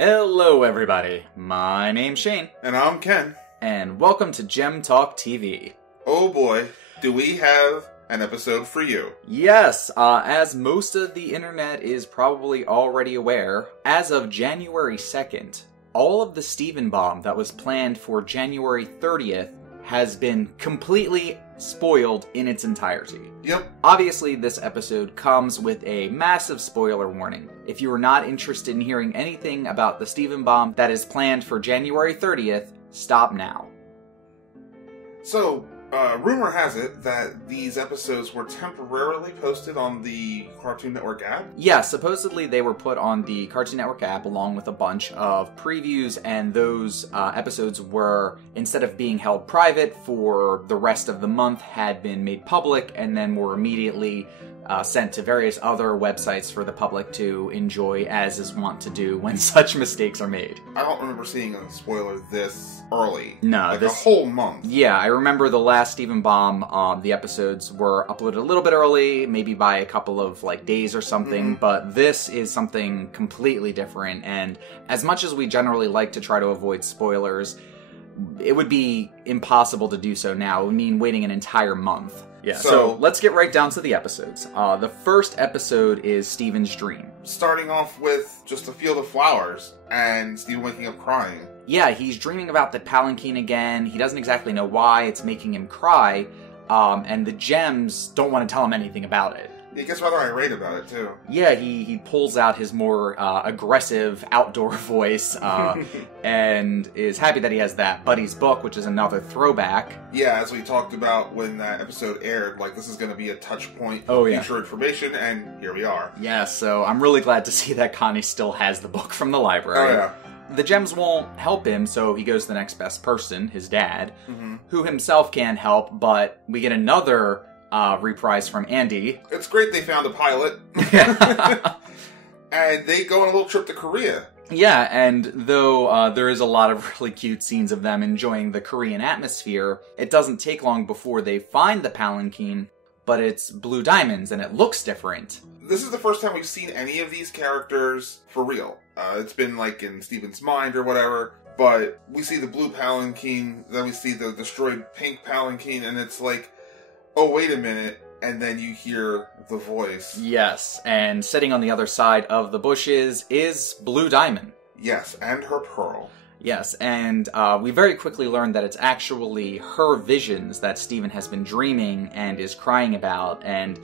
Hello everybody, my name's Shane. And I'm Ken. And welcome to GemTalk TV. Oh boy, do we have an episode for you. Yes, as most of the internet is probably already aware, as of January 2nd, all of the Steven Bomb that was planned for January 30th has been completely spoiled in its entirety. Yep. Obviously, this episode comes with a massive spoiler warning. If you are not interested in hearing anything about the Steven Bomb that is planned for January 30th, stop now. So, rumor has it that these episodes were temporarily posted on the Cartoon Network app? Yeah, supposedly they were put on the Cartoon Network app along with a bunch of previews, and those episodes were, instead of being held private for the rest of the month, had been made public and then were immediately sent to various other websites for the public to enjoy, as is wont to do when such mistakes are made. I don't remember seeing a spoiler this early. No, like a whole month. Yeah, I remember the last Steven Bomb, the episodes were uploaded a little bit early, maybe by a couple of days or something, but this is something completely different, and as much as we generally like to try to avoid spoilers, it would be impossible to do so now. It would mean waiting an entire month. Yeah, so let's get right down to the episodes. The first episode is Steven's dream. Starting off with just a field of flowers, and Steven waking up crying. Yeah, he's dreaming about the palanquin again. He doesn't exactly know why it's making him cry, and the gems don't want to tell him anything about it. He gets rather irate about it, too. Yeah, he pulls out his more aggressive outdoor voice, and is happy that he has that Buddy's book, which is another throwback. Yeah, as we talked about when that episode aired, this is going to be a touch point for future information, and here we are. Yeah, so I'm really glad to see that Connie still has the book from the library. Oh, yeah. The gems won't help him, so he goes to the next best person, his dad, who himself can help, but we get another reprise from Andy. It's great they found a pilot. And they go on a little trip to Korea. Yeah, and though there is a lot of really cute scenes of them enjoying the Korean atmosphere, it doesn't take long before they find the palanquin, but it's blue diamonds, and it looks different. This is the first time we've seen any of these characters for real. It's been in Steven's mind or whatever, but we see the blue palanquin, then we see the destroyed pink palanquin, and it's oh, wait a minute, and then you hear the voice. Yes, and sitting on the other side of the bushes is Blue Diamond. Yes, and her pearl. Yes, and we very quickly learn that it's actually her visions that Steven has been dreaming and is crying about, and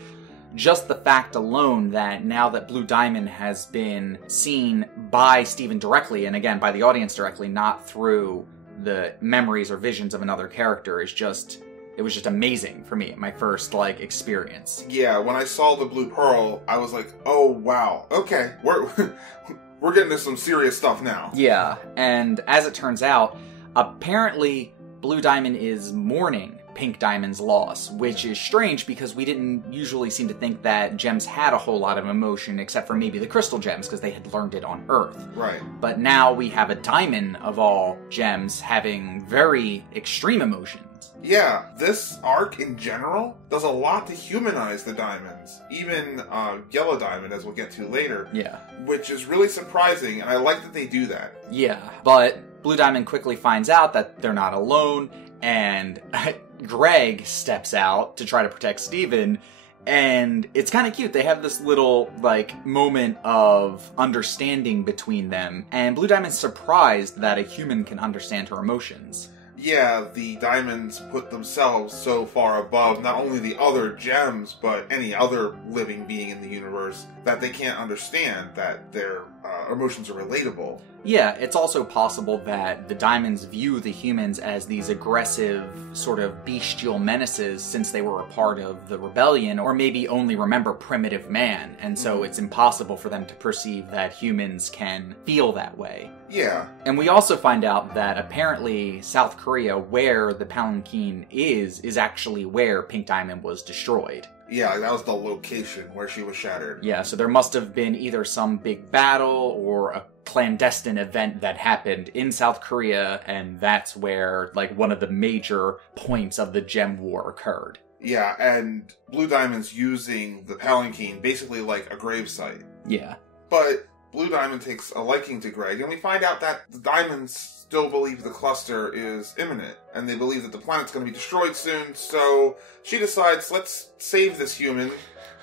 just the fact alone that now that Blue Diamond has been seen by Steven directly, and again, by the audience directly, not through the memories or visions of another character, is just... It was just amazing for me, my first, experience. Yeah, when I saw the blue pearl, I was like, oh, wow, okay, we're getting to some serious stuff now. Yeah, and as it turns out, apparently Blue Diamond is mourning Pink Diamond's loss, which is strange because we didn't usually seem to think that gems had a whole lot of emotion, except for maybe the crystal gems, because they had learned it on Earth. Right. But now we have a diamond of all gems having very extreme emotions. Yeah, this arc in general does a lot to humanize the diamonds. Even Yellow Diamond, as we'll get to later. Yeah. Which is really surprising, and I like that they do that. Yeah, but Blue Diamond quickly finds out that they're not alone, and Greg steps out to try to protect Steven, and it's kind of cute. They have this little, moment of understanding between them, and Blue Diamond's surprised that a human can understand her emotions. Yeah, the diamonds put themselves so far above not only the other gems, but any other living being in the universe, that they can't understand that their emotions are relatable. Yeah, it's also possible that the diamonds view the humans as these aggressive, sort of bestial menaces since they were a part of the rebellion, or maybe only remember primitive man, and so it's impossible for them to perceive that humans can feel that way. Yeah. And we also find out that apparently South Korea, where the palanquin is actually where Pink Diamond was destroyed. Yeah, that was the location where she was shattered. Yeah, so there must have been either some big battle or a clandestine event that happened in South Korea, and that's where, one of the major points of the Gem War occurred. Yeah, and Blue Diamond's using the palanquin basically like a gravesite. Yeah. But Blue Diamond takes a liking to Greg, and we find out that the Diamonds still believe the cluster is imminent, and they believe that the planet's going to be destroyed soon, so she decides, let's save this human,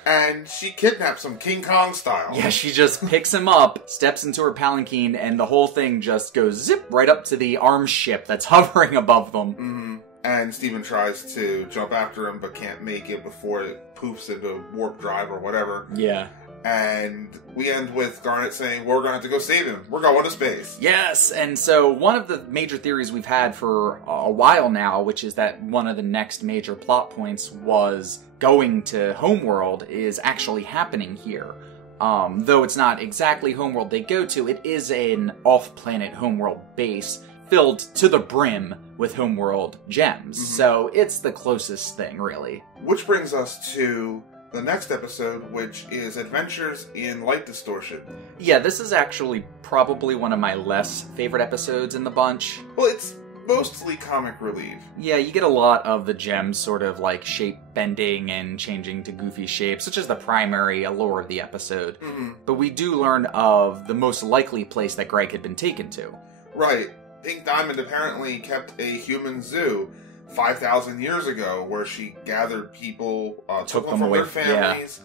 and she kidnaps him King Kong style. Yeah, she just picks him up, steps into her palanquin, and the whole thing just goes zip right up to the arms ship that's hovering above them. Mm-hmm. And Steven tries to jump after him, but can't make it before it poofs into warp drive or whatever. Yeah. And we end with Garnet saying, we're going to have to go save him. We're going to space. Yes, and so one of the major theories we've had for a while now, which is that one of the next major plot points was going to Homeworld, is actually happening here. Though it's not exactly Homeworld they go to, it is an off-planet Homeworld base filled to the brim with Homeworld gems. Mm-hmm. So it's the closest thing, really. Which brings us to the next episode, which is Adventures in Light Distortion. Yeah, this is actually probably one of my less favorite episodes in the bunch. Well, it's mostly comic relief. Yeah, you get a lot of the gems sort of like shape bending and changing to goofy shapes, which is the primary allure of the episode. Mm-hmm. But we do learn of the most likely place that Greg had been taken to. Right. Pink Diamond apparently kept a human zoo 5,000 years ago, where she gathered people, took them from their families,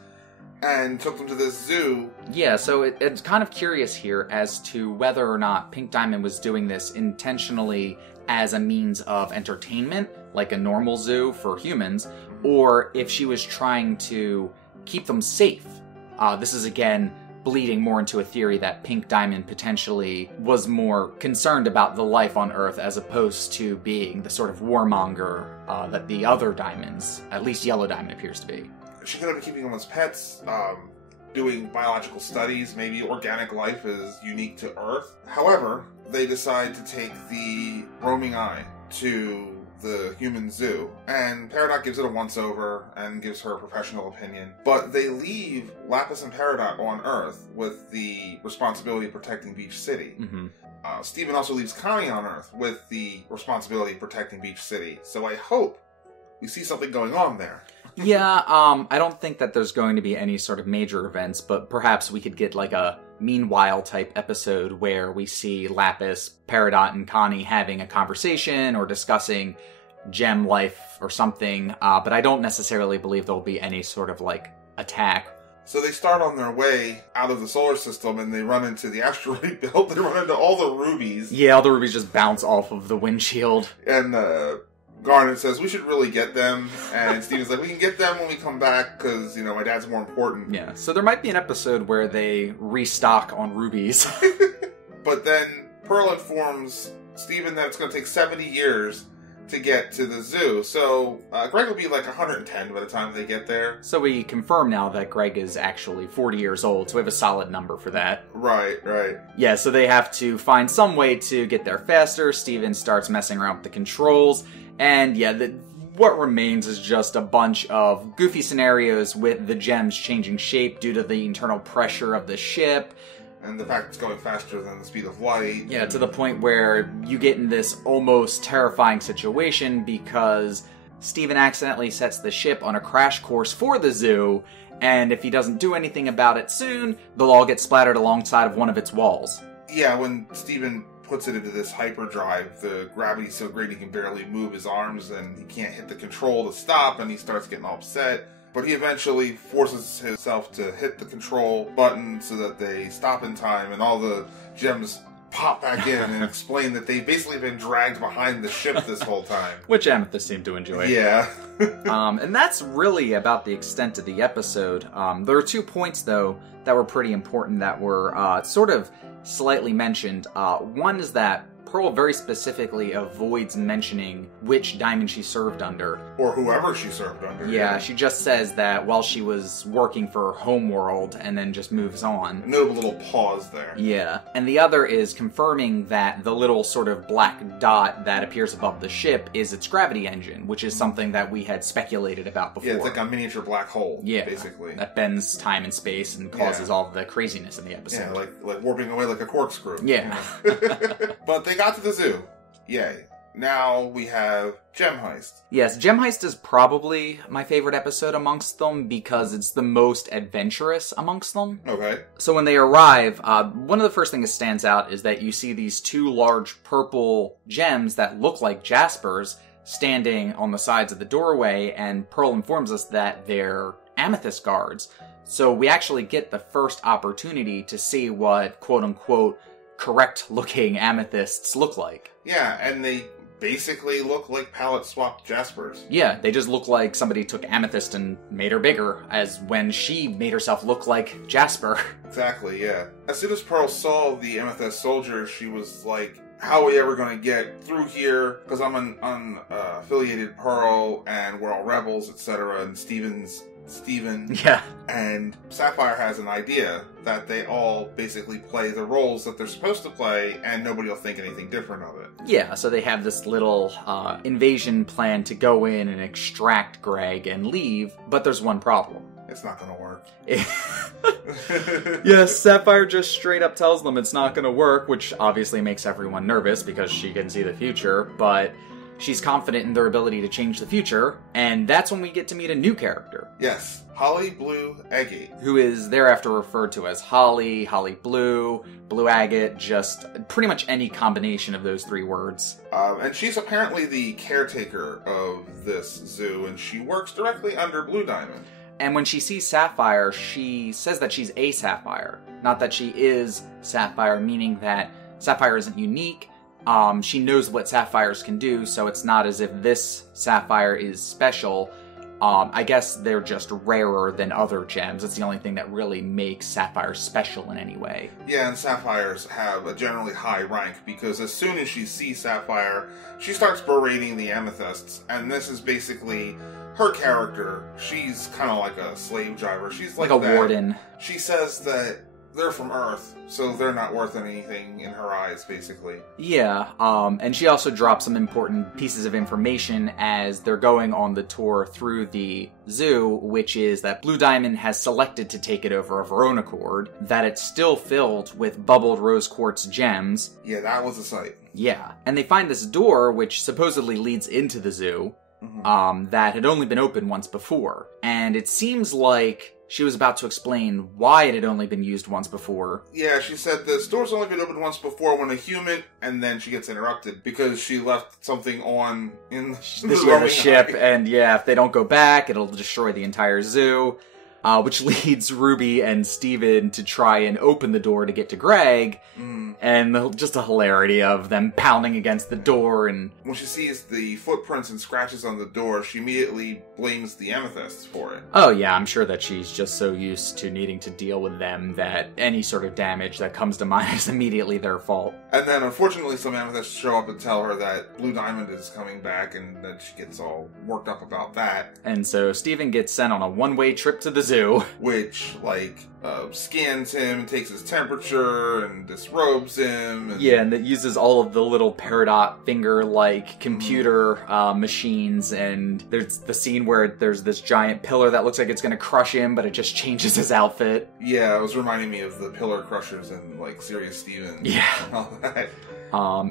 and took them to this zoo. Yeah, so it's kind of curious here as to whether or not Pink Diamond was doing this intentionally as a means of entertainment, like a normal zoo for humans, or if she was trying to keep them safe. This is, again, bleeding more into a theory that Pink Diamond potentially was more concerned about the life on Earth as opposed to being the sort of warmonger that the other diamonds, at least Yellow Diamond, appears to be. She could have been keeping them as pets, doing biological studies. Maybe organic life is unique to Earth. However, they decide to take the roaming eye to the human zoo, and Peridot gives it a once-over and gives her a professional opinion. But they leave Lapis and Peridot on Earth with the responsibility of protecting Beach City. Mm-hmm. Steven also leaves Connie on Earth with the responsibility of protecting Beach City. So I hope we see something going on there. Yeah, I don't think that there's going to be any sort of major events, but perhaps we could get like a Meanwhile type episode where we see Lapis, Peridot, and Connie having a conversation or discussing gem life or something, but I don't necessarily believe there'll be any sort of like attack. So they start on their way out of the solar system and they run into the asteroid belt. They run into all the rubies. Yeah, all the rubies just bounce off of the windshield. And Garnet says, we should really get them. And Steven's like, we can get them when we come back because, you know, my dad's more important. Yeah, so there might be an episode where they restock on rubies. But then Pearl informs Steven that it's going to take 70 years to get to the zoo. So Greg will be like 110 by the time they get there. So we confirm now that Greg is actually 40 years old, so we have a solid number for that. Right. Yeah, so they have to find some way to get there faster. Steven starts messing around with the controls. And yeah, what remains is just a bunch of goofy scenarios with the gems changing shape due to the internal pressure of the ship. And the fact it's going faster than the speed of light. Yeah, to the point where you get in this almost terrifying situation because Steven accidentally sets the ship on a crash course for the zoo, and if he doesn't do anything about it soon, they'll all get splattered alongside of one of its walls. Yeah, when Steven puts it into this hyperdrive, the gravity's so great he can barely move his arms and he can't hit the control to stop, and he starts getting all upset. But he eventually forces himself to hit the control button so that they stop in time, and all the gems pop back in and explain that they've basically been dragged behind the ship this whole time. Which Amethyst seemed to enjoy. Yeah. And that's really about the extent of the episode. There are 2 points, though, that were pretty important that were sort of slightly mentioned. One is that Pearl very specifically avoids mentioning which diamond she served under. Or whoever she served under. Yeah, she just says that while she was working for Homeworld, and then just moves on. A notable little pause there. Yeah. And the other is confirming that the little sort of black dot that appears above the ship is its gravity engine, which is something that we had speculated about before. Yeah, it's like a miniature black hole, basically. That bends time and space and causes all the craziness in the episode. Yeah, like warping away like a corkscrew. Yeah. But they got to the zoo. Yay. now we have Gem Heist. Yes, Gem Heist is probably my favorite episode amongst them because it's the most adventurous amongst them. Okay. So when they arrive, one of the first things that stands out is that you see these two large purple gems that look like jaspers standing on the sides of the doorway, and Pearl informs us that they're amethyst guards. So we actually get the first opportunity to see what quote-unquote correct-looking amethysts look like. Yeah, and they basically look like palette-swapped jaspers. Yeah, they just look like somebody took amethyst and made her bigger, as when she made herself look like Jasper. Exactly, yeah. As soon as Pearl saw the amethyst soldier, she was like, how are we ever going to get through here? Because I'm an unaffiliated Pearl, and we're all rebels, etc. And Steven Yeah. and Sapphire has an idea that they all basically play the roles that they're supposed to play, and nobody will think anything different of it. Yeah, so they have this little invasion plan to go in and extract Greg and leave, but there's one problem. It's not going to work. Yes, Sapphire just straight up tells them it's not going to work, which obviously makes everyone nervous because she can see the future, but she's confident in their ability to change the future, and that's when we get to meet a new character. Yes, Holly Blue Agate. Who is thereafter referred to as Holly, Holly Blue, Blue Agate, just pretty much any combination of those three words. And she's apparently the caretaker of this zoo, and she works directly under Blue Diamond. And when she sees Sapphire, she says that she's a Sapphire, not that she is Sapphire, meaning that Sapphire isn't unique. She knows what Sapphires can do, so it's not as if this Sapphire is special. I guess they're just rarer than other gems. It's the only thing that really makes Sapphires special in any way. Yeah, and Sapphires have a generally high rank, because as soon as she sees Sapphire, she starts berating the amethysts, and this is basically her character. She's kind of like a slave driver. She's like a that. warden. She says that they're from Earth, so they're not worth anything in her eyes, basically. Yeah, and she also drops some important pieces of information as they're going on the tour through the zoo, which is that Blue Diamond has selected to take it over of her own accord, that it's still filled with bubbled rose quartz gems. Yeah, that was a sight. Yeah, and they find this door, which supposedly leads into the zoo, that had only been opened once before. And it seems like she was about to explain why it had only been used once before. Yeah, she said the store's only been opened once before when a human, and then she gets interrupted because she left something on in the ship, and yeah, if they don't go back, it'll destroy the entire zoo. Which leads Ruby and Steven to try and open the door to get to Greg, and just a hilarity of them pounding against the door. And when she sees the footprints and scratches on the door, she immediately blames the amethysts for it. Oh yeah, I'm sure that she's just so used to needing to deal with them that any sort of damage that comes to mind is immediately their fault. And then unfortunately some amethysts show up and tell her that Blue Diamond is coming back, and then she gets all worked up about that. And so Steven gets sent on a one-way trip to the zoo. Which, scans him, takes his temperature, and disrobes him. Yeah, and it uses all of the little peridot finger-like computer machines, and there's the scene where there's this giant pillar that looks like it's going to crush him, but it just changes his outfit. Yeah, it was reminding me of the pillar crushers in, Serious Steven. Yeah. And all that.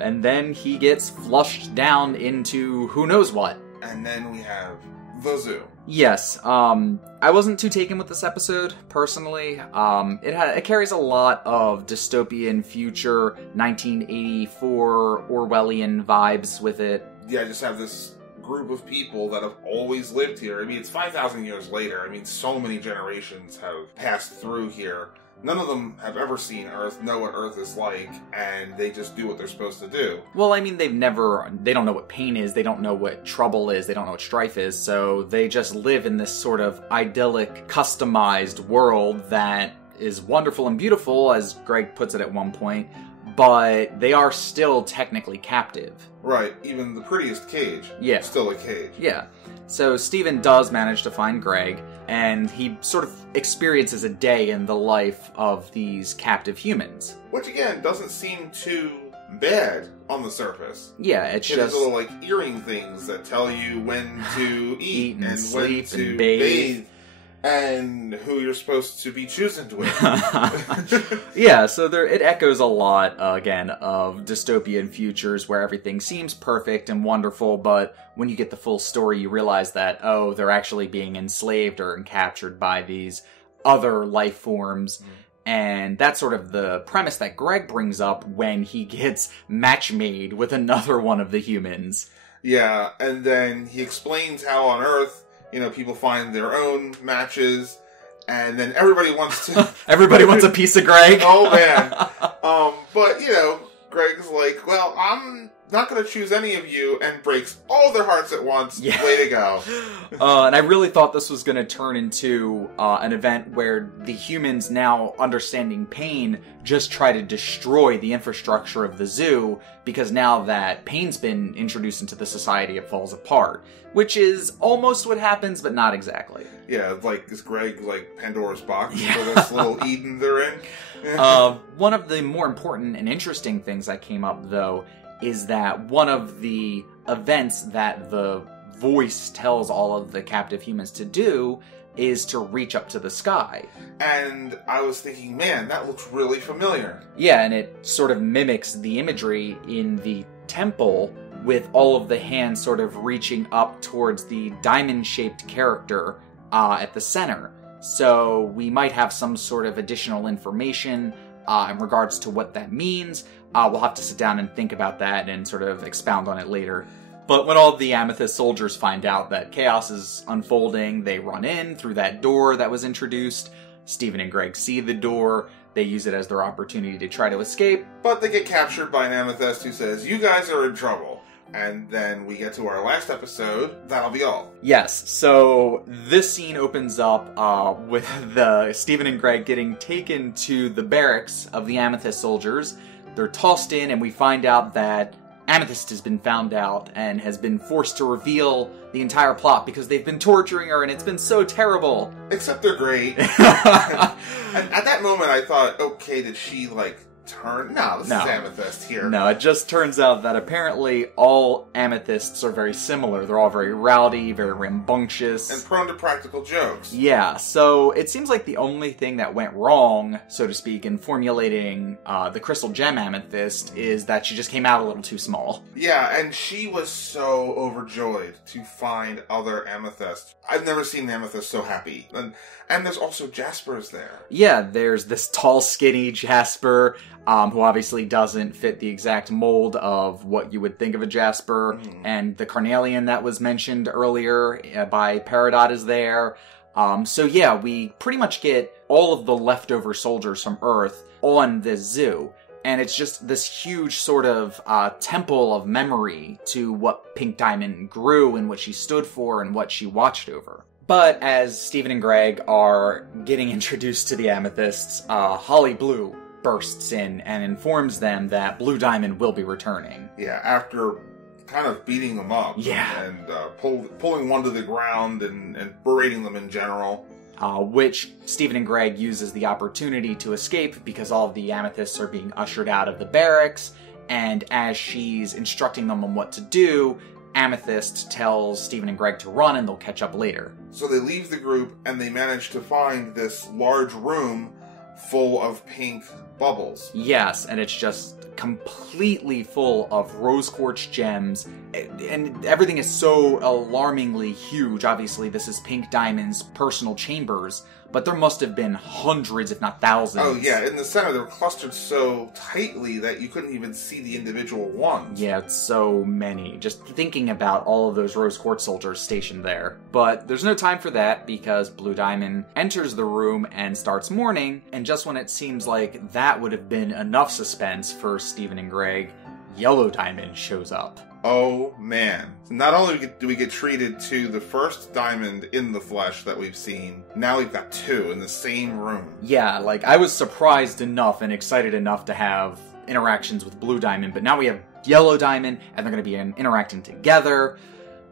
And then he gets flushed down into who knows what. And then we have the zoo. Yes, I wasn't too taken with this episode, personally. It carries a lot of dystopian future, 1984 Orwellian vibes with it. Yeah, I just have this group of people that have always lived here. I mean, it's 5,000 years later. I mean, so many generations have passed through here. None of them have ever seen Earth, know what Earth is like, and they just do what they're supposed to do. Well, I mean, they don't know what pain is, they don't know what trouble is, they don't know what strife is, so they just live in this sort of idyllic, customized world that is wonderful and beautiful, as Greg puts it at one point, but they are still technically captive. Right, even the prettiest cage. Yeah. Still a cage. Yeah. So Steven does manage to find Greg, and he sort of experiences a day in the life of these captive humans. Which, again, doesn't seem too bad on the surface. Yeah, it's There's just little, earring things that tell you when to eat and sleep when to and bathe. and who you're supposed to be choosing with. Yeah, so it echoes a lot, again, of dystopian futures where everything seems perfect and wonderful, but when you get the full story, you realize that, oh, they're actually being enslaved or captured by these other life forms. And that's sort of the premise that Greg brings up when he gets match made with another one of the humans. Yeah, and then he explains how on Earth, people find their own matches, and then everybody wants to... Everybody wants a piece of Greg? Oh, man. But, Greg's like, well, I'm not going to choose any of you, and breaks all their hearts at once. Yeah. Way to go. And I really thought this was going to turn into an event where the humans, now understanding pain, just try to destroy the infrastructure of the zoo, because now that pain's been introduced into the society, it falls apart. Which is almost what happens, but not exactly. Yeah, is Greg like Pandora's box for this little Eden they're in? One of the more important and interesting things that came up, though, is that one of the events that the voice tells all of the captive humans to do is to reach up to the sky. And I was thinking, man, that looks really familiar. Yeah, and it sort of mimics the imagery in the temple, with all of the hands sort of reaching up towards the diamond-shaped character at the center. So we might have some sort of additional information in regards to what that means. We'll have to sit down and think about that and sort of expound on it later. But when all the Amethyst soldiers find out that chaos is unfolding, they run in through that door that was introduced. Steven and Greg see the door. They use it as their opportunity to try to escape. But they get captured by an Amethyst who says, you guys are in trouble. And then we get to our last episode. That'll be all. Yes, so this scene opens up with Steven and Greg getting taken to the barracks of the Amethyst soldiers. They're tossed in, and we find out that Amethyst has been found out and has been forced to reveal the entire plot because they've been torturing her, and it's been so terrible. Except they're great. And at that moment, I thought, okay, did she, turn? No, this is Amethyst here. No, it just turns out that apparently all Amethysts are very similar. They're all very rowdy, very rambunctious. And prone to practical jokes. Yeah, so it seems like the only thing that went wrong, so to speak, in formulating the Crystal Gem Amethyst is that she just came out a little too small. Yeah, and she was so overjoyed to find other Amethysts. I've never seen an Amethyst so happy. And there's also Jasper's there. Yeah, there's this tall, skinny Jasper, who obviously doesn't fit the exact mold of what you would think of a Jasper. And the Carnelian that was mentioned earlier by Peridot is there. So yeah, we pretty much get all of the leftover soldiers from Earth on this zoo. And it's just this huge sort of temple of memory to what Pink Diamond grew and what she stood for and what she watched over. But as Steven and Greg are getting introduced to the Amethysts, Holly Blue bursts in and informs them that Blue Diamond will be returning. Yeah, after kind of beating them up. Yeah. And pulling one to the ground and berating them in general. Which Steven and Greg use as the opportunity to escape because all of the Amethysts are being ushered out of the barracks. And as she's instructing them on what to do, Amethyst tells Steven and Greg to run and they'll catch up later. So they leave the group and they manage to find this large room full of pink bubbles. Yes, and it's just completely full of rose quartz gems, and everything is so alarmingly huge. Obviously, this is Pink Diamond's personal chambers, but there must have been hundreds, if not thousands. Oh yeah, in the center they were clustered so tightly that you couldn't even see the individual ones. Yeah, it's so many. Just thinking about all of those rose quartz soldiers stationed there. But there's no time for that because Blue Diamond enters the room and starts mourning, and just when it seems like that would have been enough suspense for Steven and Greg, Yellow Diamond shows up. Oh man. Not only do we get treated to the first diamond in the flesh that we've seen, now we've got two in the same room. Yeah, I was surprised enough and excited enough to have interactions with Blue Diamond, but now we have Yellow Diamond, and they're going to be interacting together.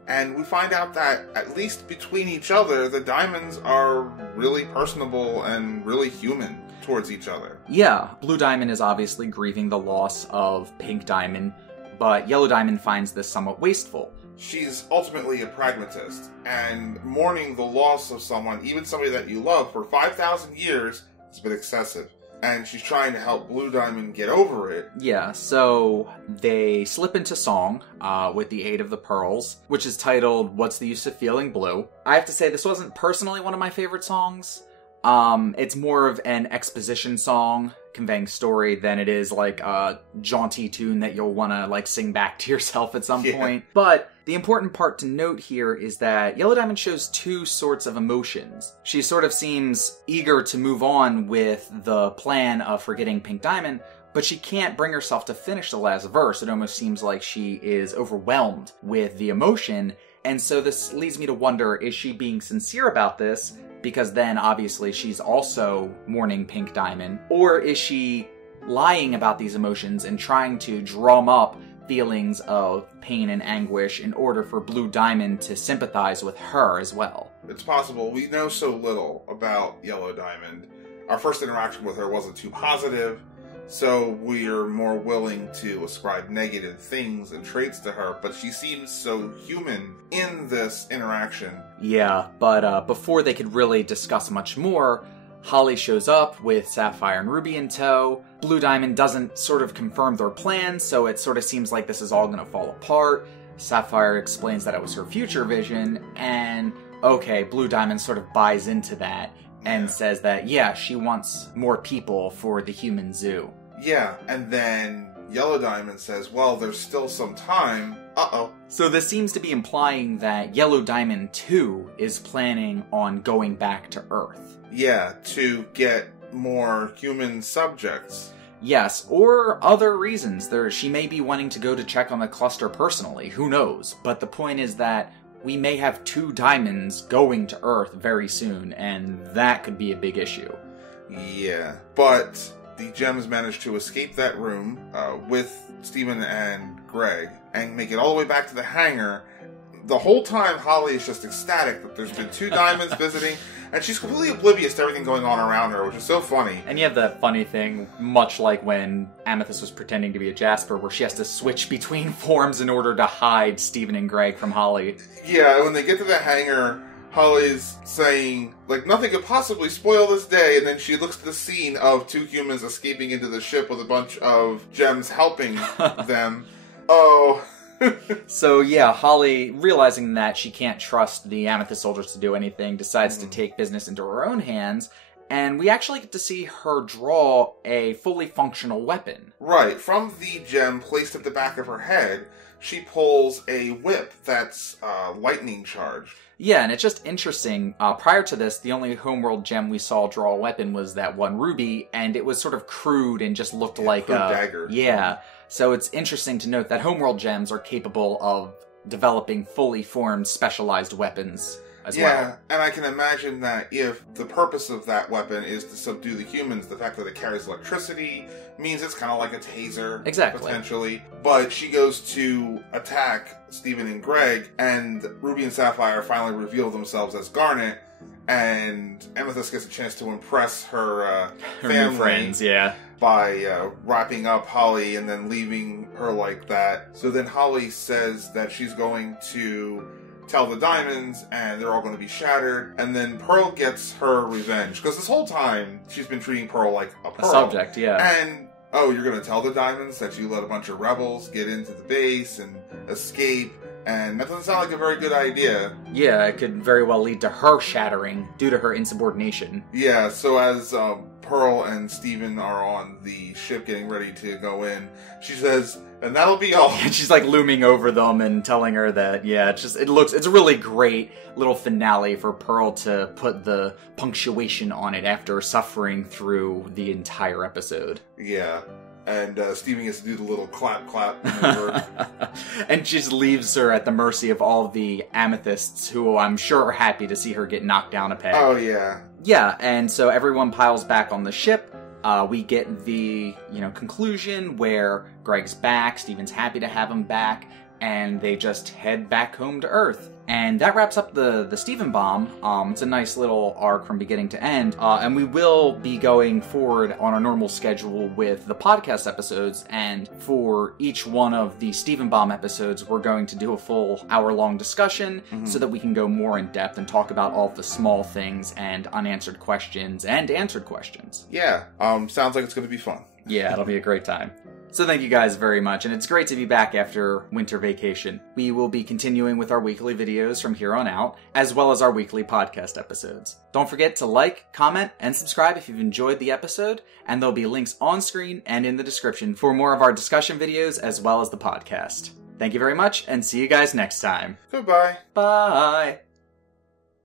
And we find out that, at least between each other, the diamonds are really personable and really human towards each other. Yeah, Blue Diamond is obviously grieving the loss of Pink Diamond, but Yellow Diamond finds this somewhat wasteful. she's ultimately a pragmatist, and mourning the loss of someone, even somebody that you love, for 5,000 years has been excessive. And she's trying to help Blue Diamond get over it. Yeah, so they slip into song with the aid of the pearls, which is titled What's the Use of Feeling Blue? I have to say, this wasn't personally one of my favorite songs. It's more of an exposition song conveying story than it is like a jaunty tune that you'll want to like sing back to yourself at some point. But the important part to note here is that Yellow Diamond shows two sorts of emotions. She sort of seems eager to move on with the plan of forgetting Pink Diamond, but she can't bring herself to finish the last verse. It almost seems like she is overwhelmed with the emotion. And so this leads me to wonder, is she being sincere about this? Because then, obviously, she's also mourning Pink Diamond. Or is she lying about these emotions and trying to drum up feelings of pain and anguish in order for Blue Diamond to sympathize with her as well? It's possible. We know so little about Yellow Diamond. Our first interaction with her wasn't too positive, so we're more willing to ascribe negative things and traits to her, but she seems so human in this interaction. Yeah, but before they could really discuss much more, Holly shows up with Sapphire and Ruby in tow. Blue Diamond doesn't sort of confirm their plans, so it sort of seems like this is all going to fall apart. Sapphire explains that it was her future vision, and okay, Blue Diamond sort of buys into that and says that, yeah, she wants more people for the human zoo. Yeah, and then Yellow Diamond says, well, there's still some time. Uh-oh. So this seems to be implying that Yellow Diamond, too, is planning on going back to Earth. Yeah, to get more human subjects. Yes, or other reasons. She may be wanting to go to check on the cluster personally, who knows? But the point is that we may have 2 diamonds going to Earth very soon, and that could be a big issue. Yeah, but the gems managed to escape that room with Steven and Greg and make it all the way back to the hangar. The whole time, Holly is just ecstatic that there's been 2 diamonds visiting, and she's completely oblivious to everything going on around her, which is so funny. And you have the funny thing, much like when Amethyst was pretending to be a Jasper, where she has to switch between forms in order to hide Steven and Greg from Holly. Yeah, when they get to the hangar, Holly's saying, like, nothing could possibly spoil this day, and then she looks at the scene of 2 humans escaping into the ship with a bunch of gems helping them. Oh... So yeah, Holly, realizing that she can't trust the Amethyst soldiers to do anything, decides to take business into her own hands, and we actually get to see her draw a fully functional weapon. Right, from the gem placed at the back of her head, she pulls a whip that's lightning charged. Yeah, and it's just interesting. Prior to this, the only homeworld gem we saw draw a weapon was that one ruby, and it was sort of crude and just looked like a dagger. Yeah. So it's interesting to note that homeworld gems are capable of developing fully formed specialized weapons as well. Yeah, and I can imagine that if the purpose of that weapon is to subdue the humans, the fact that it carries electricity means it's kind of like a taser, potentially. But she goes to attack Steven and Greg, and Ruby and Sapphire finally reveal themselves as Garnet, and Amethyst gets a chance to impress her family new friends, by wrapping up Holly and then leaving her like that. So then Holly says that she's going to tell the diamonds, and they're all going to be shattered, and then Pearl gets her revenge, because this whole time she's been treating Pearl like a Pearl. A subject, yeah. And, oh, you're going to tell the diamonds that you let a bunch of rebels get into the base and escape, and that doesn't sound like a very good idea. Yeah, it could very well lead to her shattering due to her insubordination. Yeah, so as Pearl and Steven are on the ship getting ready to go in, she says, and that'll be all. And she's like looming over them and telling her that, yeah, it's a really great little finale for Pearl to put the punctuation on it after suffering through the entire episode. Yeah. And Steven gets to do the little clap maneuver. And just leaves her at the mercy of all the amethysts, who I'm sure are happy to see her get knocked down a peg. Oh, yeah. Yeah, and so everyone piles back on the ship. We get the, conclusion where Greg's back, Steven's happy to have him back, and they just head back home to Earth. And that wraps up the Steven bomb. It's a nice little arc from beginning to end. And we will be going forward on our normal schedule with the podcast episodes. And for each one of the Steven bomb episodes, we're going to do a full hour-long discussion so that we can go more in depth and talk about all the small things and unanswered questions and answered questions. Yeah, sounds like it's going to be fun. Yeah, it'll be a great time. So thank you guys very much, and it's great to be back after winter vacation. We will be continuing with our weekly videos from here on out, as well as our weekly podcast episodes. Don't forget to like, comment, and subscribe if you've enjoyed the episode, and there'll be links on screen and in the description for more of our discussion videos as well as the podcast. Thank you very much, and see you guys next time. Goodbye. Bye.